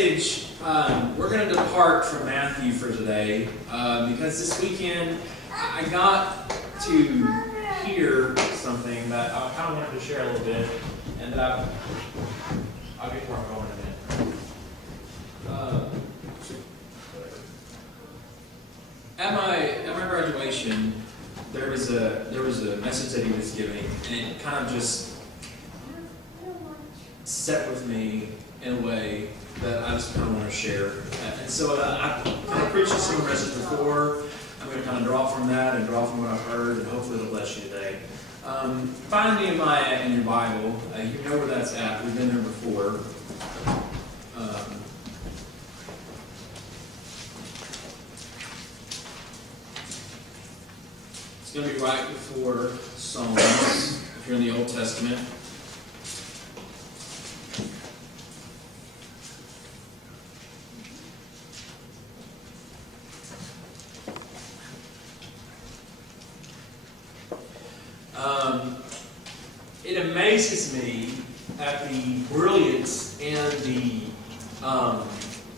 message, we're going to depart from Matthew for today because this weekend I got to hear something that I kind of wanted to share a little bit, and that I'll get where I'm going in a minute. At my graduation, there was a message that he was giving, and it kind of just set with me in a way that I just kind of want to share. And so I kind of preached a similar message before. I'm going to kind of draw from that and draw from what I've heard, and hopefully it'll bless you today. Find Nehemiah in your Bible. You know where that's at. We've been there before. It's going to be right before Psalms, if you're in the Old Testament. It amazes me at the brilliance and the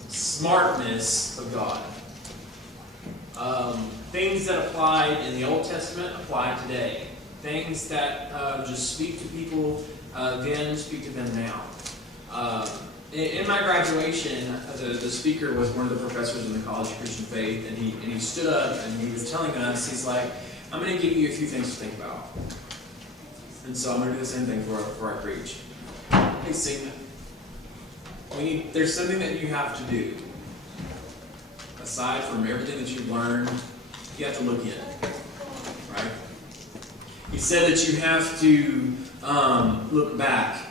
smartness of God. Things that applied in the Old Testament apply today. Things that just speak to people then speak to them now. In my graduation, the speaker was one of the professors in the College of Christian Faith, and he stood up and he was telling us, he's like, I'm going to give you a few things to think about. And so I'm going to do the same thing before I preach. Hey, sing that. There's something that you have to do. Aside from everything that you've learned, you have to look in. Right? He said that you have to look back.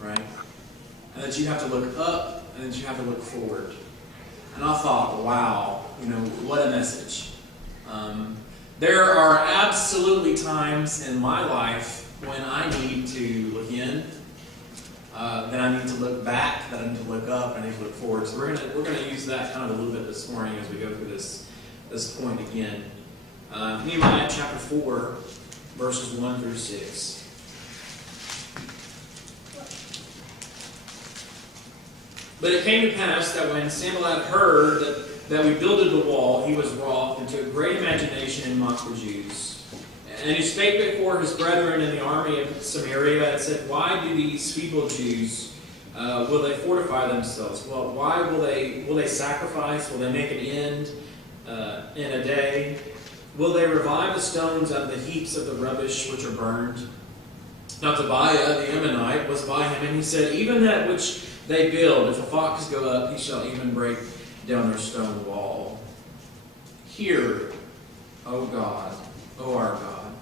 Right? And that you have to look up, and that you have to look forward. And I thought, wow, what a message. There are absolutely times in my life when I need to look in, then I need to look back, then I need to look up, and I need to look forward. So we're gonna use that kind of a little bit this morning as we go through this point again. Nehemiah chapter 4, verses 1 through 6. But it came to pass that when Sanballat heard that we builded the wall, he was wroth, and took great imagination and mocked the Jews. And he spake before his brethren in the army of Samaria, and said, Why do these feeble Jews, will they fortify themselves? Well, why will they sacrifice? Will they make an end in a day? Will they revive the stones out of the heaps of the rubbish which are burned? Now Tobiah the Ammonite was by him, and he said, Even that which they build, if a fox go up, he shall even break down their stone wall. Hear, O God, O our God,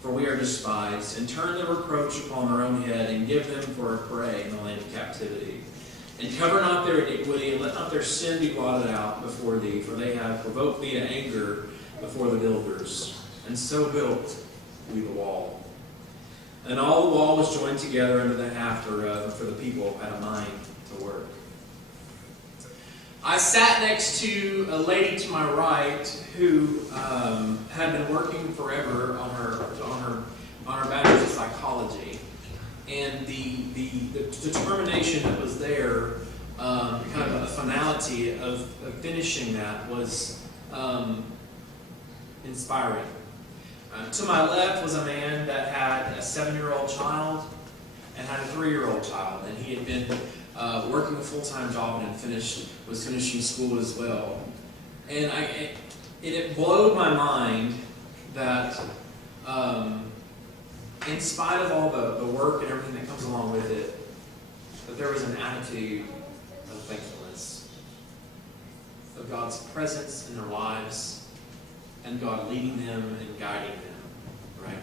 for we are despised, and turn the reproach upon their own head, and give them for a prey in the land of captivity. And cover not their iniquity, and let not their sin be blotted out before thee, for they have provoked thee to anger before the builders. And so built we the wall. And all the wall was joined together under the haft thereof, for the people had a mind to work. I sat next to a lady to my right who had been working forever on her bachelor's in psychology, and the determination that was there, kind of a finality of finishing that was inspiring. To my left was a man that had a 7-year-old child and had a 3-year-old child, and he had been working a full-time job and was finishing school as well. And it blew my mind that in spite of all the work and everything that comes along with it, that there was an attitude of thankfulness, of God's presence in their lives, and God leading them and guiding them, right?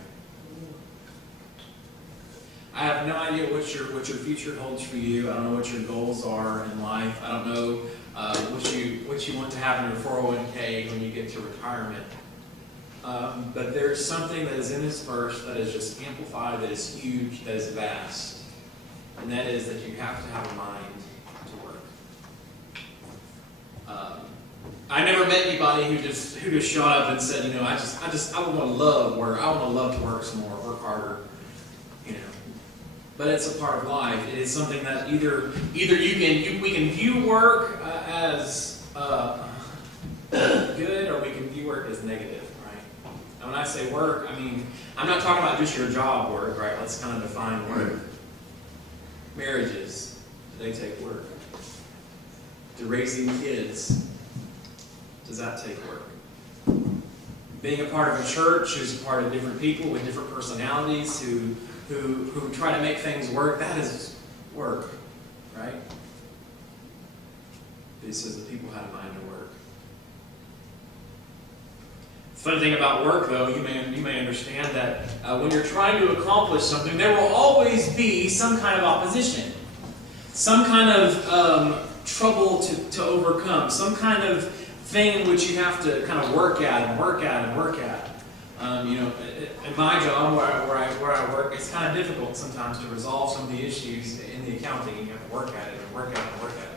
I have no idea what your future holds for you. I don't know what your goals are in life. I don't know what you want to have in your 401k when you get to retirement. But there's something that is in this verse that is just amplified, that is huge, that is vast, and that is that you have to have a mind to work. I never met anybody who just shot up and said, I want to love work. I want to love to work some more, work harder. but it's a part of life. It is something that either we can view work as good, or we can view work as negative, right? And when I say work, I mean, I'm not talking about just your job work, right? Let's kind of define work. Marriages, they take work. To raising kids, does that take work? Being a part of a church who's a part of different people with different personalities who try to make things work, that is work, right? It says the people had a mind to work. The funny thing about work, though, you may understand that when you're trying to accomplish something, there will always be some kind of opposition, some kind of trouble to overcome, some kind of thing which you have to kind of work at and work at and work at. In my job where I work, it's kind of difficult sometimes to resolve some of the issues in the accounting. You have to work at it and work at it and work at it.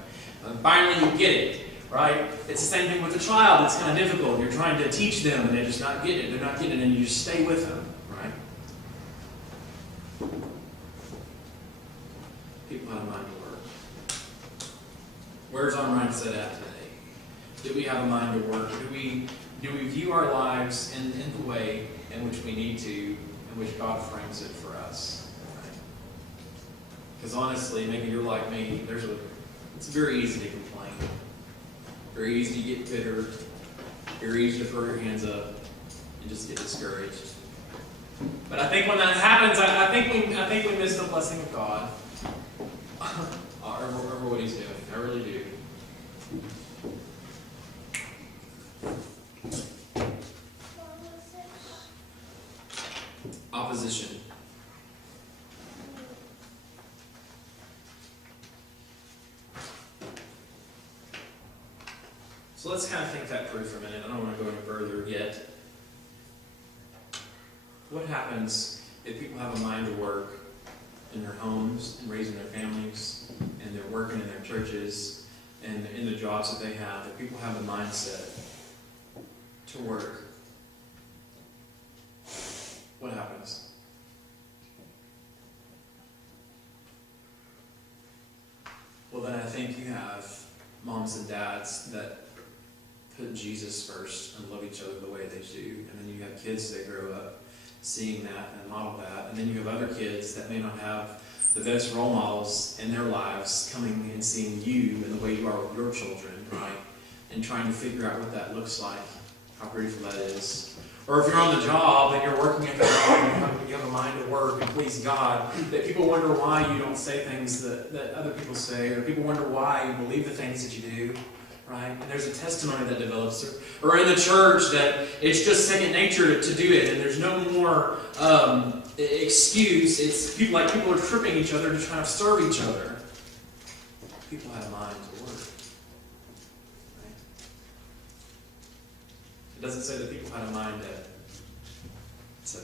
And finally, you get it, right? It's the same thing with a child. It's kind of difficult. You're trying to teach them, and they're just not getting it. They're not getting it, and you just stay with them, right? People have a mind to work. Where's our mindset at today? Do we have a mind to work? Do we view our lives in the way in which we need to, in which God frames it for us? Because honestly, maybe you're like me, it's very easy to complain. Very easy to get bitter. Very easy to throw your hands up and just get discouraged. But I think when that happens, I think we miss the blessing of God over what He's doing. I really do. Opposition. So let's kind of think that through for a minute. I don't want to go any further yet. What happens if people have a mind to work in their homes and raising their families, and they're working in their churches and in the jobs that they have, if people have a mindset to work? What happens? Well, then I think you have moms and dads that put Jesus first and love each other the way they do. And then you have kids that grow up seeing that and model that. And then you have other kids that may not have the best role models in their lives coming and seeing you and the way you are with your children, right? And trying to figure out what that looks like, how beautiful that is. Or if you're on the job and you're working at the job and you have a mind to work and please God, that people wonder why you don't say things that other people say, or people wonder why you believe the things that you do, right? And there's a testimony that develops. Or in the church that it's just second nature to do it, and there's no more excuse. It's people are tripping each other to try to serve each other. People have a mind to work. It doesn't say that people had a mind to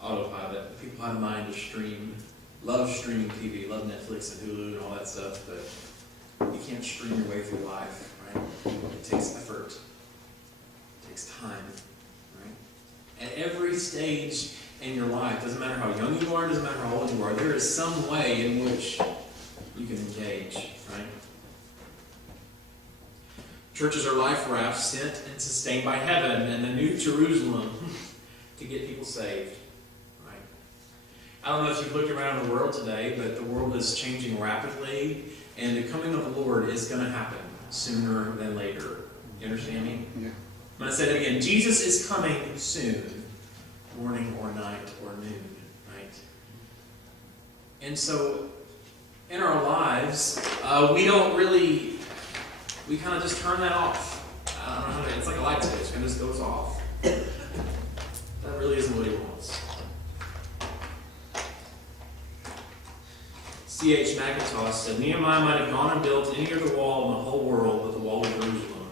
autopilot. People had a mind to love streaming TV, love Netflix and Hulu and all that stuff, but you can't stream your way through life, right? It takes effort. It takes time, right? At every stage in your life, doesn't matter how young you are, doesn't matter how old you are, there is some way in which you can engage, right? Churches are life rafts sent and sustained by heaven and the New Jerusalem to get people saved. Right? I don't know if you've looked around the world today, but the world is changing rapidly, and the coming of the Lord is going to happen sooner than later. You understand me? Yeah. I'm going to say that again. Jesus is coming soon, morning or night or noon. Right? And so, in our lives, we kind of just turn that off. I don't know how to, it's like a light switch, and it just goes off. That really isn't what He wants. C.H. Mackintosh said, Nehemiah might have gone and built any other wall in the whole world but the wall of Jerusalem,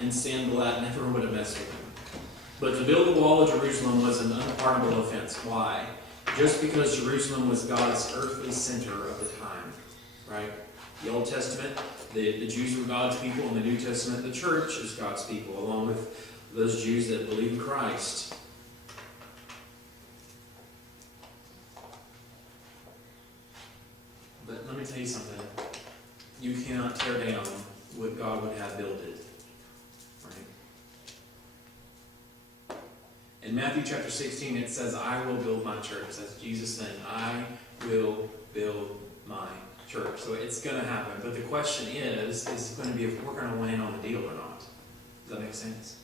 and Sanballat never would have messed with him. But to build the wall of Jerusalem was an unpardonable offense. Why? Just because Jerusalem was God's earthly center of the time. Right? The Old Testament, the Jews were God's people. In the New Testament, the church is God's people, along with those Jews that believe in Christ. tell you something. You cannot tear down what God would have builded. Right? In Matthew chapter 16, it says, I will build my church. That's Jesus saying, I will build my church. So it's going to happen. But the question is it going to be if we're going to land on the deal or not? Does that make sense?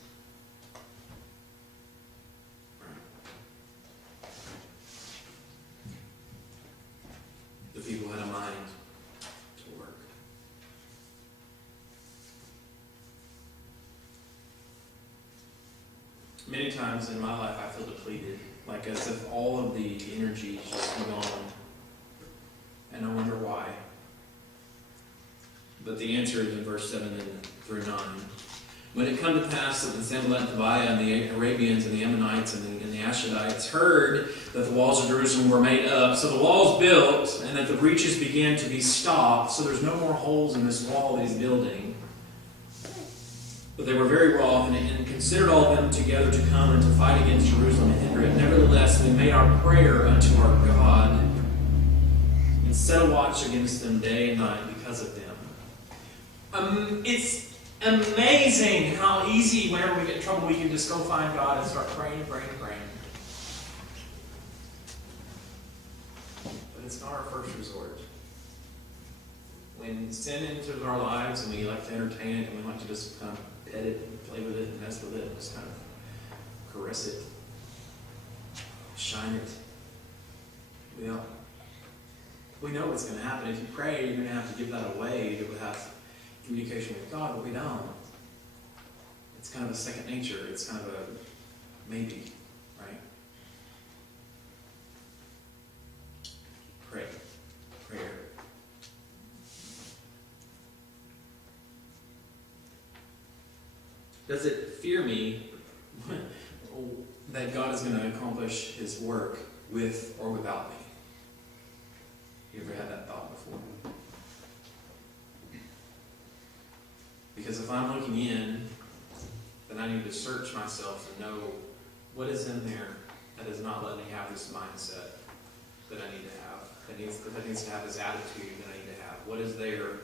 The people had a mind to work. Many times in my life I feel depleted, like as if all of the energy is just gone. And I wonder why. But the answer is in verse 7 through 9. When it come to pass that the Sanballat and Tobiah and the Arabians and the Ammonites and the Ashdodites heard that the walls of Jerusalem were made up, so the walls built, and that the breaches began to be stopped, so there's no more holes in this wall that he's building. But they were very wroth, and considered all of them together to come and to fight against Jerusalem and hinder it. Nevertheless, we made our prayer unto our God, and set a watch against them day and night because of them. It's amazing how easy, whenever we get in trouble, we can just go find God and start praying and praying and praying. But it's not our first resort. When sin enters our lives and we like to entertain it and we like to just kind of pet it and play with it and mess with it and just kind of caress it, shine it, we know what's going to happen. If you pray, you're going to have to give that away to have communication with God, but we don't. It's kind of a second nature. It's kind of a maybe, right? Pray. Prayer. Does it fear me that God is going to accomplish His work with or without me? You ever had that thought before? Because if I'm looking in, then I need to search myself and know what is in there that is not letting me have this mindset that I need to have, that needs to have this attitude that I need to have. What is there?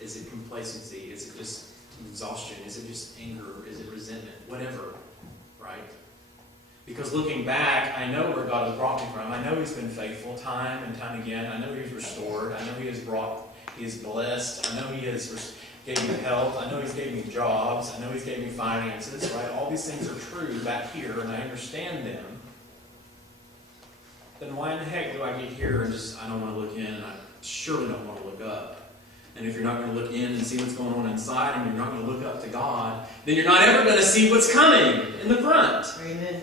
Is it complacency? Is it just exhaustion? Is it just anger? Is it resentment? Whatever, right? Because looking back, I know where God has brought me from. I know He's been faithful time and time again. I know He's restored. I know He has blessed. I know He has gave me health. I know He's gave me jobs. I know He's gave me finances, right? All these things are true back here, and I understand them. Then why in the heck do I get here and I don't want to look in, and I surely don't want to look up? And if you're not going to look in and see what's going on inside, and you're not going to look up to God, then you're not ever going to see what's coming in the front. Amen.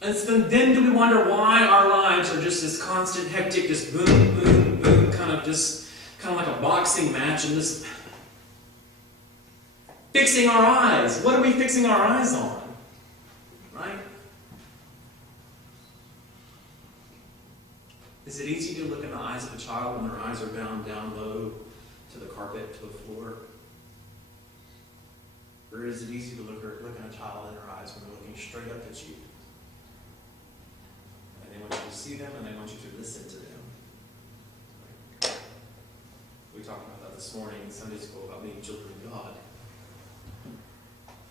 And so then do we wonder why our lives are just this constant, hectic, just boom, boom, boom, kind of like a boxing match, and just fixing our eyes. What are we fixing our eyes on? Right? Is it easy to look in the eyes of a child when their eyes are bound down low to the carpet, to the floor? Or is it easy to look in a child in their eyes when they're looking straight up at you? And they want you to see them, and they want you to listen to them. We talked about that this morning in Sunday school about being children of God.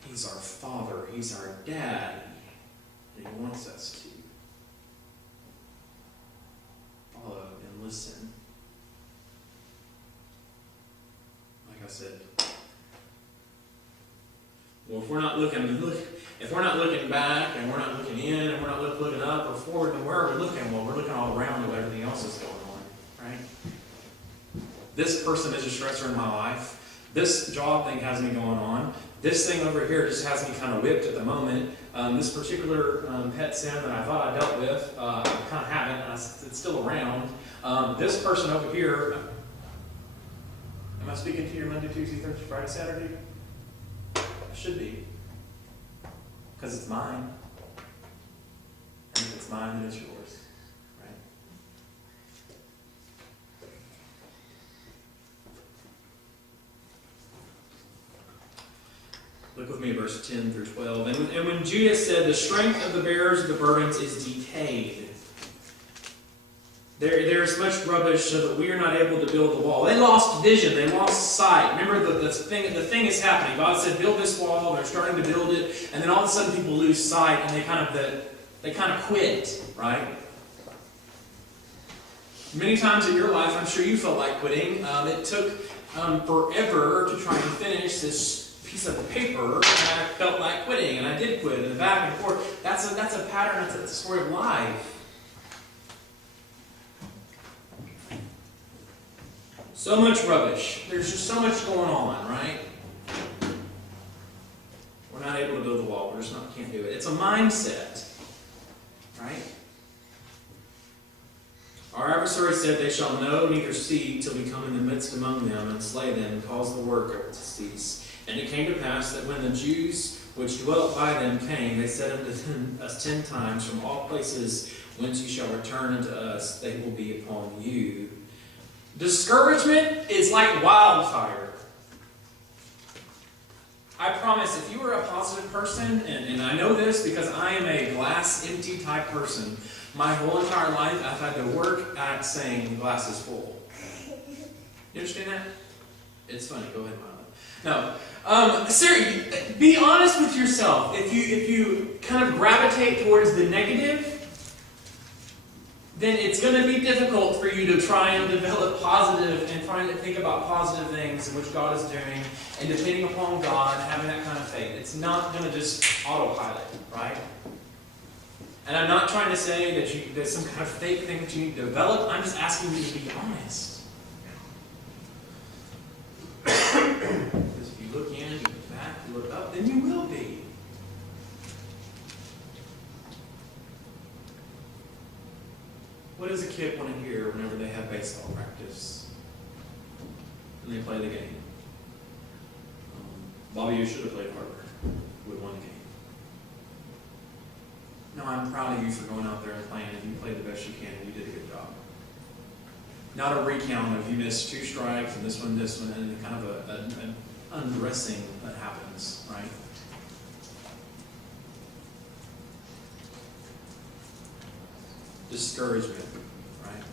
He's our Father. He's our Dad. And He wants us to follow and listen. Like I said, well, if we're not looking back, and we're not looking in, and we're not looking up or forward, then where are we looking? Well, we're looking all around at everything else that's going on, right? This person is a stressor in my life. This job thing has me going on. This thing over here just has me kind of whipped at the moment. This particular pet sin that I thought I dealt with, I kind of haven't. It's still around. This person over here, am I speaking to your Monday, Tuesday, Thursday, Friday, Saturday? I should be. Because it's mine. And if it's mine, then it's yours. Right? Look with me at verse 10 through 12. And when Judah said, the strength of the bearers of the burdens is decayed, There's much rubbish so that we are not able to build the wall. They lost vision. They lost sight. Remember, the thing is happening. God said, build this wall, and they're starting to build it, and then all of a sudden people lose sight, and they kind of quit, right? Many times in your life, I'm sure you felt like quitting. It took forever to try and finish this piece of paper, and I felt like quitting, and I did quit, and back and forth. That's a pattern. That's a story of life. So much rubbish. There's just so much going on, right? We're not able to build the wall. We just can't do it. It's a mindset, right? Our adversary said, they shall know neither see till we come in the midst among them and slay them and cause the work to cease. And it came to pass that when the Jews which dwelt by them came, they said unto us 10 times, from all places whence ye shall return unto us, they will be upon you. Discouragement is like wildfire. I promise, if you are a positive person, and I know this because I am a glass empty type person, my whole entire life I've had to work at saying the glass is full. You understand that? It's funny. Go ahead, Milo. No. Seriously, be honest with yourself. If you kind of gravitate towards the negative, then it's going to be difficult for you to try and develop positive and trying to think about positive things in which God is doing, and depending upon God, having that kind of faith. It's not going to just autopilot, right? And I'm not trying to say that there's some kind of fake thing that you need to develop. I'm just asking you to be honest. Because if you look in, you look back, you look up, then you will be. What does a kid want to hear whenever they have baseball practice and they play the game? Bobby, you should have played harder. Would have won the game. No, I'm proud of you for going out there and playing, and you played the best you can, and you did a good job. Not a recount of you missed 2 strikes and this one, and kind of an undressing that happens, right? Discouragement, right?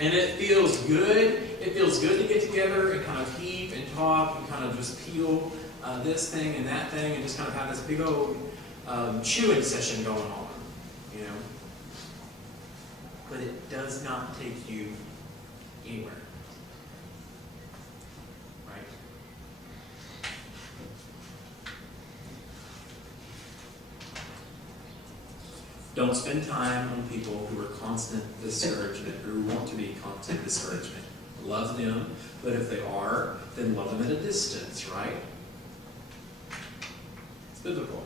And it feels good. It feels good to get together and kind of heap and talk and kind of just peel this thing and that thing and just kind of have this big old chewing session going on, you know. But it does not take you anywhere, right? Don't spend time on people who are constant discouragement, who want to be constant discouragement. Love them, but if they are, then love them at a distance, right? It's biblical.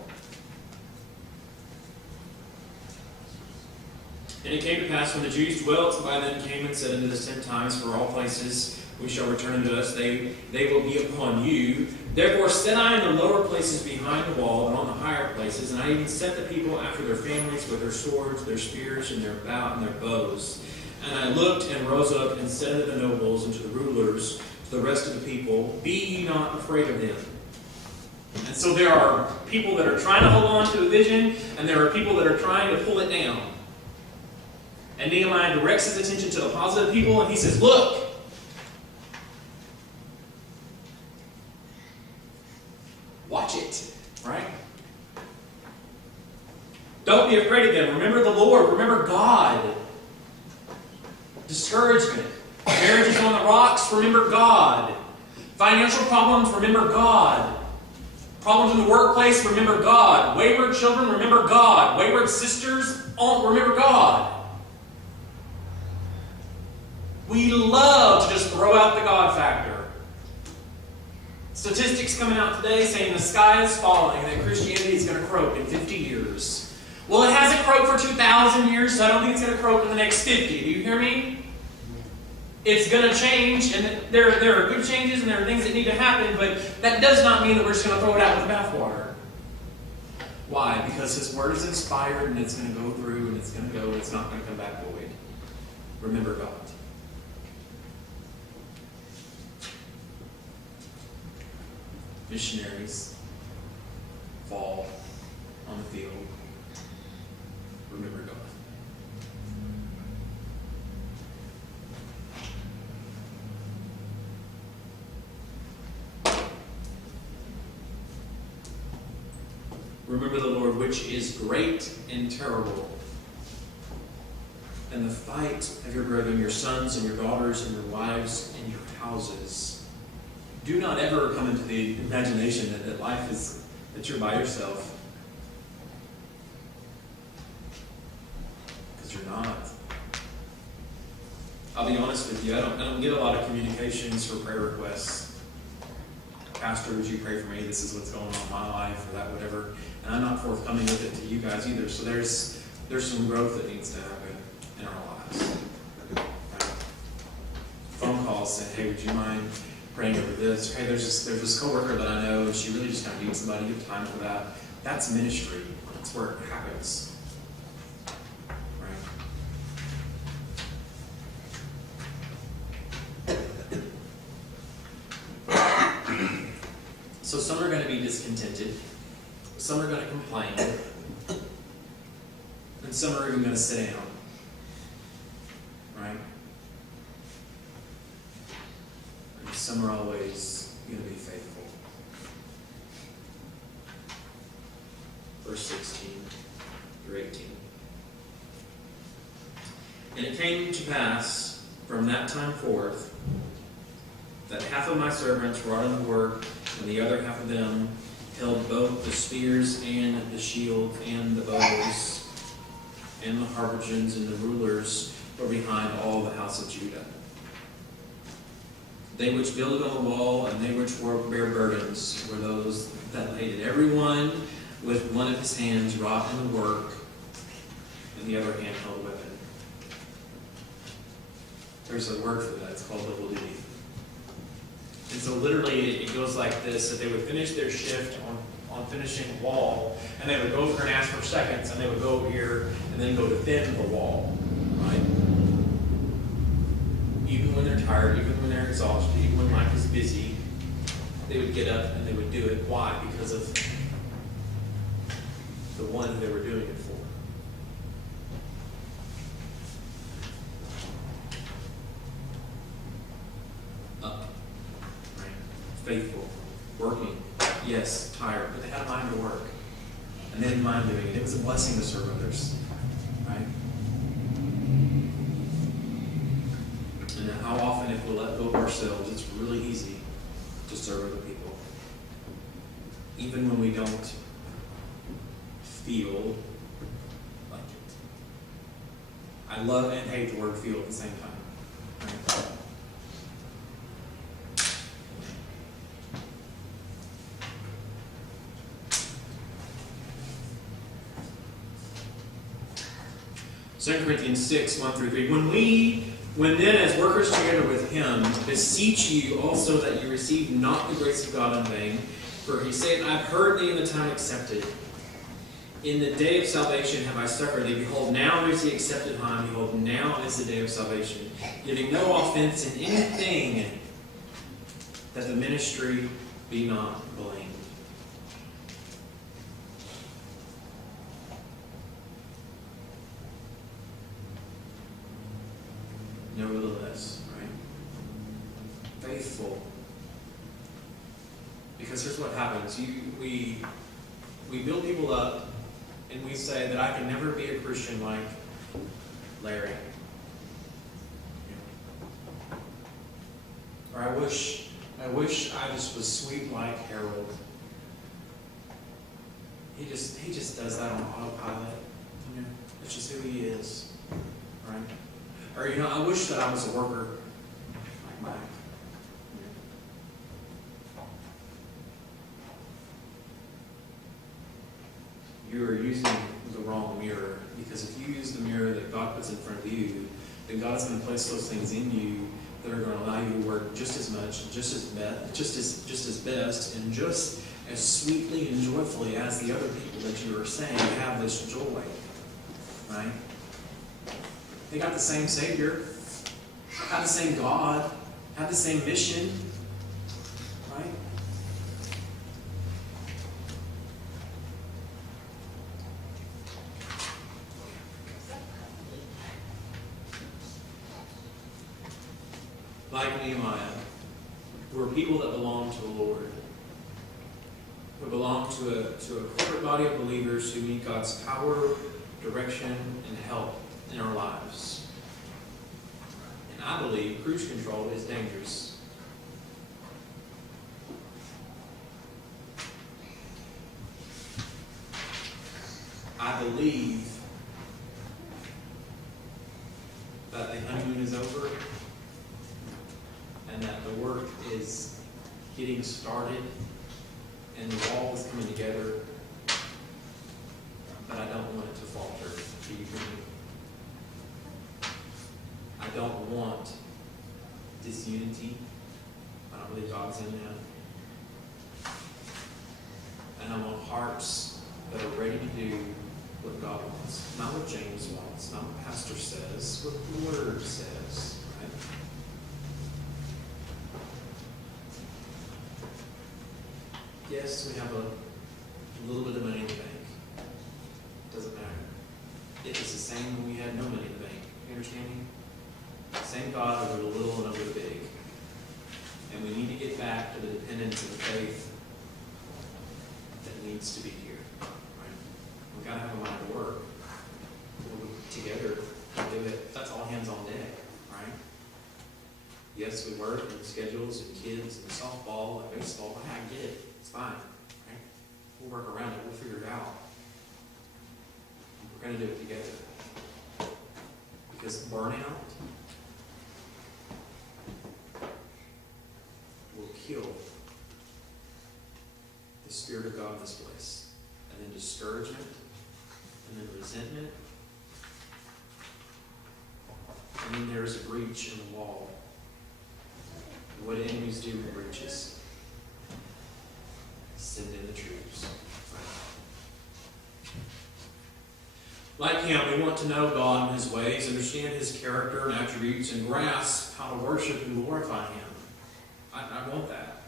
And it came to pass when the Jews dwelt by them came and said unto us 10 times, for all places we shall return unto us, they will be upon you. Therefore set I in the lower places behind the wall, and on the higher places, and I even set the people after their families with their swords, their spears, and their bows. And I looked and rose up and said unto the nobles and to the rulers, to the rest of the people, be ye not afraid of them. And so there are people that are trying to hold on to a vision, and there are people that are trying to pull it down. And Nehemiah directs his attention to the positive people, and he says, look, watch it, right? Don't be afraid of them. Remember the Lord. Remember God. Discouragement. Marriages on the rocks. Remember God. Financial problems. Remember God. Problems in the workplace. Remember God. Wayward children. Remember God. Wayward sisters. Remember God. We love to just throw out the God factor. Statistics coming out today saying the sky is falling and that Christianity is going to croak in 50 years. Well, it hasn't croaked for 2,000 years, so I don't think it's going to croak in the next 50. Do you hear me? It's going to change, and there are good changes and there are things that need to happen, but that does not mean that we're just going to throw it out with the bathwater. Why? Because His Word is inspired and it's going to go through and it's going to go and it's not going to come back void. Remember God. Missionaries fall on the field. Remember God. Remember the Lord, which is great and terrible. And the fight of your brethren, your sons and your daughters and your wives and your houses. Do not ever come into the imagination that life is, that you're by yourself. Because you're not. I'll be honest with you, I don't get a lot of communications for prayer requests. Pastor, would you pray for me? This is what's going on in my life, or that, whatever. And I'm not forthcoming with it to you guys either. So there's some growth that needs to happen in our lives. Phone calls saying, hey, would you mind praying over this? Hey, there's this coworker that I know, and she really just kind of needs somebody. You have time for that. That's ministry. That's where it happens. So some are going to be discontented, some are going to complain, and some are even going to sit down. Right? And some are always going to be faithful. Verse 16 through 18. And it came to pass from that time forth that half of my servants wrought in the work, and the other half of them held both the spears and the shield and the bows, and the habergeons and the rulers were behind all the house of Judah. They which builded on the wall and they which wore bare burdens were those that laid it. Everyone with one of his hands wrought in the work, and the other hand held a weapon. There's a word for that. It's called double duty. And so literally it goes like this, that they would finish their shift on finishing the wall, and they would go over and ask for seconds, and they would go over here and then go defend the wall, right? Even when they're tired, even when they're exhausted, even when life is busy, they would get up and they would do it. Why? Because of the one they were doing it for. Faithful, working, yes, tired, but they had a mind to work. And they didn't mind doing it. It was a blessing to serve others. Right? And how often, if we let go of ourselves, it's really easy to serve other people. Even when we don't feel like it. I love and hate the word feel at the same time. Right? 2 Corinthians 6, 1 through 3. When then, as workers together with him, beseech you also that you receive not the grace of God in vain. For he said, I've heard thee in the time accepted. In the day of salvation have I suffered thee. Behold, now is the accepted time. Behold, now is the day of salvation. Giving no offense in anything, that the ministry be not blamed. Nevertheless, right? Faithful. Because here's what happens. We build people up, and we say that I can never be a Christian like Larry. Or I wish I just was sweet like Harold. He just does that on autopilot. That's just who he is. Right? Or, I wish that I was a worker like Mike. You are using the wrong mirror, because if you use the mirror that God puts in front of you, then God is going to place those things in you that are going to allow you to work just as much, just as best, and just as sweetly and joyfully as the other people that you are saying have this joy. Right? They got the same Savior, have the same God, have the same mission, right? Like Nehemiah, who are people that belong to the Lord, We belong to a corporate body of believers who need God's power, direction, and help in our lives. And I believe cruise control is dangerous. I believe that the honeymoon is over and that the work is getting started and the wall is coming together, but I don't want it to falter. Do you hear me? I don't want disunity. I don't believe God's in that. And I want hearts that are ready to do what God wants. Not what James wants, not what Pastor says, what the Word says. Right? Yes, we have a little bit of money in the bank. Doesn't matter. It was the same when we had no money in the bank. You understand me? Same God over the little and over the big. And we need to get back to the dependence of the faith that needs to be here. Right? We've got to have a mind to work. We'll work together to do it. That's all hands on deck. Right? Yes, we work and schedules and kids and softball and baseball. I get it. It's fine. Right? We'll work around it. We'll figure it out. We're going to do it together. Because burnout will kill the Spirit of God in this place. And then discouragement, and then resentment, and then there's a breach in the wall. And what enemies do with breaches? Send in the troops. Like him, we want to know God and his ways, understand his character and attributes, and grasp how to worship and glorify him. I want that.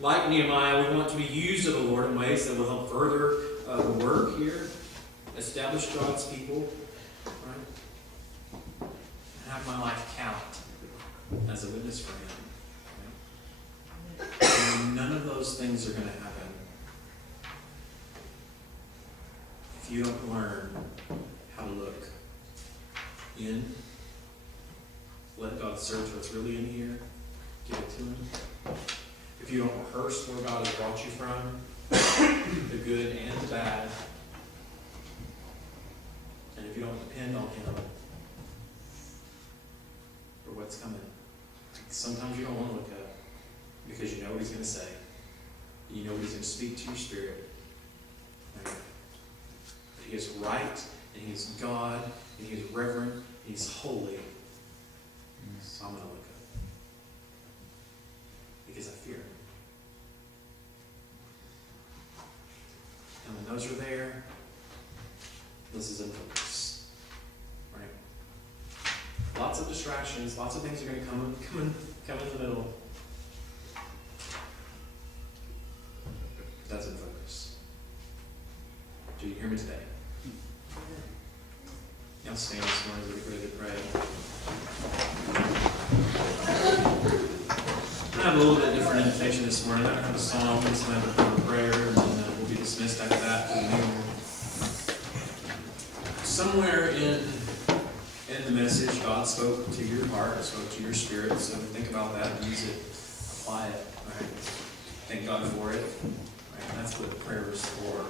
Like Nehemiah, we want to be used of the Lord in ways that will help further the work here, establish God's people, right? And have my life count as a witness for him. Right? And none of those things are going to happen if you don't learn how to look in, let God search what's really in here, give it to him. If you don't rehearse where God has brought you from, the good and the bad, and if you don't depend on him for what's coming, sometimes you don't want to look up because you know what he's going to say. You know what he's going to speak to your spirit. Right? He is right, and he's God, and he is reverent, and he's holy. So I'm going to look up. Because I fear him. And when those are there, this is in focus. Right? Lots of distractions, lots of things are going to come in the middle. That's in focus. Do you hear me today? Y'all stand this morning as we ready to pray. I have a little bit different invitation this morning. I have a song, just going to have a prayer of prayer, and then we'll be dismissed after that to the meal. Somewhere in the message, God spoke to your heart, spoke to your spirit, so think about that, use it, apply it, right? Thank God for it. Right? That's what prayer is for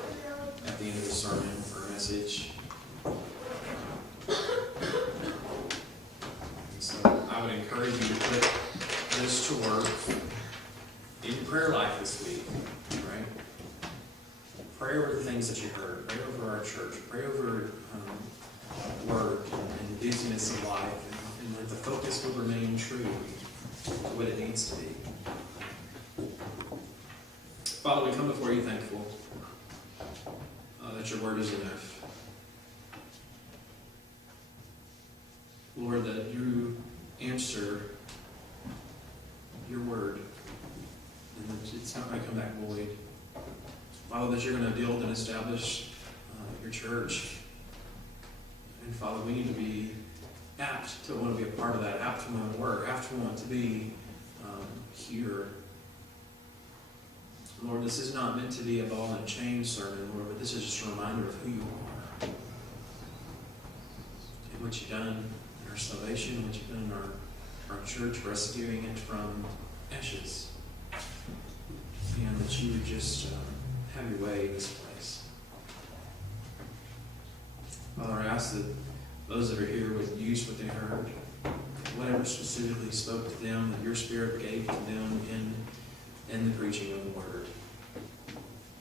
at the end of the sermon, for a message. So I would encourage you to put this to work in your prayer life this week, right? Pray over the things that you heard. Pray over our church. Pray over work and busyness of life, and let the focus will remain true to what it needs to be. Father, we come before you thankful that your word is enough. Lord, that you answer your word, and that it's not going to come back void. Father, that you're going to build and establish your church. And Father, we need to be apt to want to be a part of that, apt to want to work, apt to want to be here. Lord, this is not meant to be a ball and chain sermon, Lord, but this is just a reminder of who you are. And what you've done in our salvation, what you've done in our church, rescuing it from ashes. And that you would just have your way in this place. Father, I ask that those that are here would use what they heard, whatever specifically spoke to them, that your Spirit gave to them in the preaching of the Word.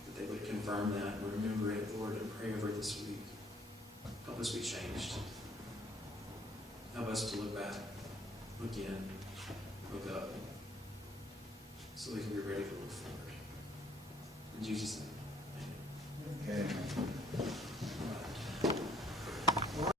That they would confirm that and remember it, Lord, and pray over it this week. Help us be changed. Help us to look back, look in, look up, so we can be ready to look forward. In Jesus' name, amen. Okay. All right.